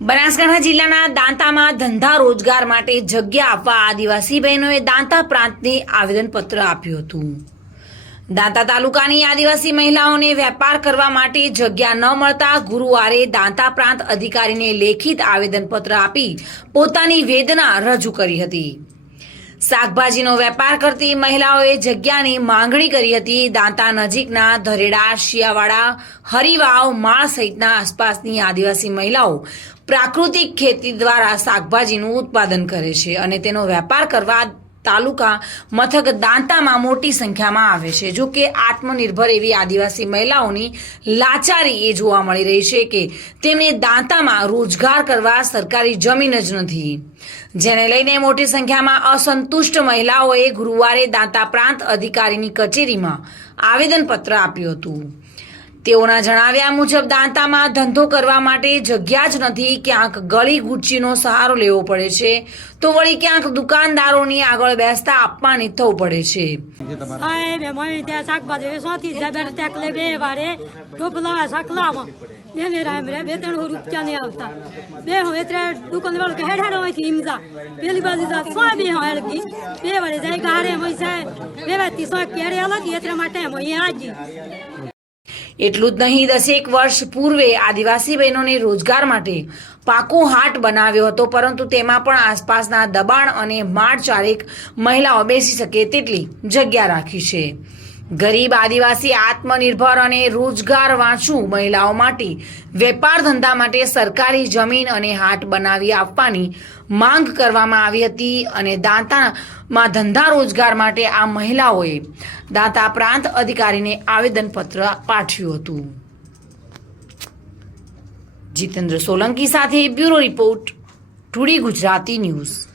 બનાસકાંઠા જિલ્લાના દાંતામાં ધંધા રોજગાર માટે જગ્યા આપવા આદિવાસી બહેનોએ દાંતા પ્રાંતને આવેદનપત્ર આપ્યું હતું। દાંતા તાલુકાની આદિવાસી મહિલાઓને વેપાર કરવા માટે જગ્યા ન મળતા ગુરુવારે દાંતા પ્રાંત અધિકારીને લેખિત આવેદનપત્ર આપી પોતાની વેદના રજૂ કરી હતી। શાકભાજીનો વેપાર કરતી મહિલાઓએ જગ્યાની માંગણી કરી હતી। દાંતા નજીકના ધરેડા, શિયાવાડા, હરિવાવ, માળ સહિતના આસપાસની આદિવાસી મહિલાઓ પ્રાકૃતિક ખેતી દ્વારા શાકભાજીનું ઉત્પાદન કરે છે અને તેનો વેપાર કરવા તાલુકા મથક દાંતામાં મોટી સંખ્યામાં આવે છે। જો કે આત્મનિર્ભર એવી આદિવાસી મહિલાઓની લાચારી એ જોવા મળી રહી છે કે તેમને દાંતામાં રોજગાર કરવા સરકારી જમીન જ નથી, જેને લઈને મોટી સંખ્યામાં અસંતુષ્ટ મહિલાઓએ ગુરુવારે દાંતા પ્રાંત અધિકારીની કચેરીમાં આવેદનપત્ર આપ્યું હતું। તેઓના જણાવ્યા મુજબ દાંતામાં ધંધો કરવા માટે જગ્યા જ નથી। ક્યાંક ગળી ગુચ્ચીનો સહારો લેવો પડે છે તો વળી ક્યાંક દુકાનદારોની આગળ બેસતા અપમાનિત થવું પડે છે। એટલું જ નહીં, 10 વર્ષ પૂર્વે આદિવાસી બહેનોને રોજગાર માટે પાકો હાટ બનાવ્યો હતો, પરંતુ તેમાં પણ આસપાસના દબાણ અને માળ ચારેક મહિલાઓ બેસી શકે તેટલી જગ્યા રાખી છે। ગરીબ આદિવાસી આત્મનિર્ભર અને રોજગાર વાંચુ મહિલાઓ માટે વેપાર ધંધા માટે સરકારી જમીન અને હાટ બનાવી આપવાની માંગ કરવામાં આવી હતી અને દાંતામાં ધંધા રોજગાર માટે આ મહિલાઓએ દાંતા પ્રાંત અધિકારીને આવેદનપત્ર પાઠવ્યું હતું। જીતેન્દ્ર સોલંકી સાથે bureau report, today Gujarati news.